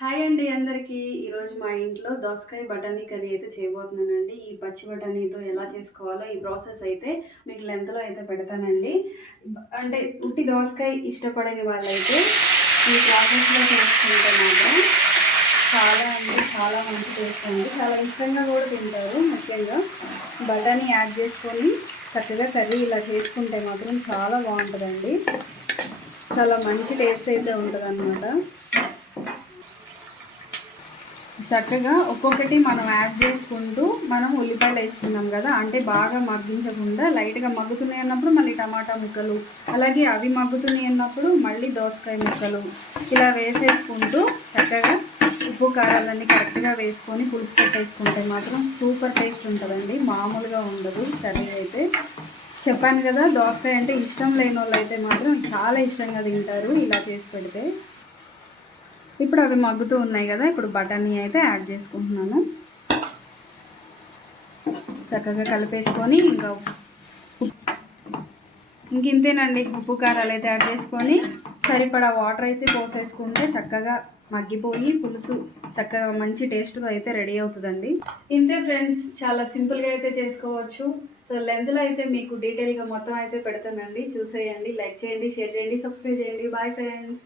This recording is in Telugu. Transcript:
హాయ్ అండి అందరికీ. ఈరోజు మా ఇంట్లో దోసకాయ బఠానీ కర్రీ అయితే చేయబోతున్నానండి. ఈ పచ్చి బఠానీతో ఎలా చేసుకోవాలో ఈ ప్రాసెస్ అయితే మీకు లెంత్లో అయితే పెడతానండి. అంటే ఉట్టి దోసకాయ ఇష్టపడని వాళ్ళైతే ఈ ప్రాసెస్లో చేసుకుంటే మాత్రం చాలా అంటే చాలా మంచి టేస్ట్ అండి. చాలా ఇష్టంగా కూడా తింటారు. ముఖ్యంగా బఠానీ యాడ్ చేసుకొని చక్కగా కర్రీ ఇలా చేసుకుంటే మాత్రం చాలా బాగుంటుందండి. చాలా మంచి టేస్ట్ అయితే ఉంటుంది చక్కగా ఒక్కొక్కటి మనం యాడ్ చేసుకుంటూ మనం ఉల్లిపాయలు వేసుకున్నాం కదా అంటే బాగా మగ్గించకుండా లైట్గా మగ్గుతున్నాయి అన్నప్పుడు మళ్ళీ టమాటా ముక్కలు అలాగే అవి మగ్గుతున్నాయి అన్నప్పుడు మళ్ళీ దోసకాయ ముక్కలు. ఇలా వేసేసుకుంటూ చక్కగా ఉప్పు కారాలన్నీ కరెక్ట్గా వేసుకొని పులుసు పెట్టేసుకుంటే మాత్రం సూపర్ టేస్ట్ ఉంటుందండి. మామూలుగా ఉండదు కర్రీ అయితే. చెప్పాను కదా దోసకాయ అంటే ఇష్టం లేని వాళ్ళు అయితే మాత్రం చాలా ఇష్టంగా తింటారు ఇలా చేసి పెడితే. ఇప్పుడు అవి మగ్గుతూ ఉన్నాయి కదా ఇప్పుడు బఠానీ అయితే యాడ్ చేసుకుంటున్నాను. చక్కగా కలిపేసుకొని ఇంకా ఇంక ఇంతేనండి ఉప్పు కారాలు అయితే యాడ్ చేసుకొని సరిపడా వాటర్ అయితే పోసేసుకుంటే చక్కగా మగ్గిపోయి పులుసు చక్కగా మంచి టేస్ట్తో అయితే రెడీ అవుతుందండి. ఇంతే ఫ్రెండ్స్ చాలా సింపుల్గా అయితే చేసుకోవచ్చు. సో లెంత్లో అయితే మీకు డీటెయిల్గా మొత్తం అయితే పెడతానండి. చూసేయండి లైక్ చేయండి షేర్ చేయండి సబ్స్క్రైబ్ చేయండి. Bye friends.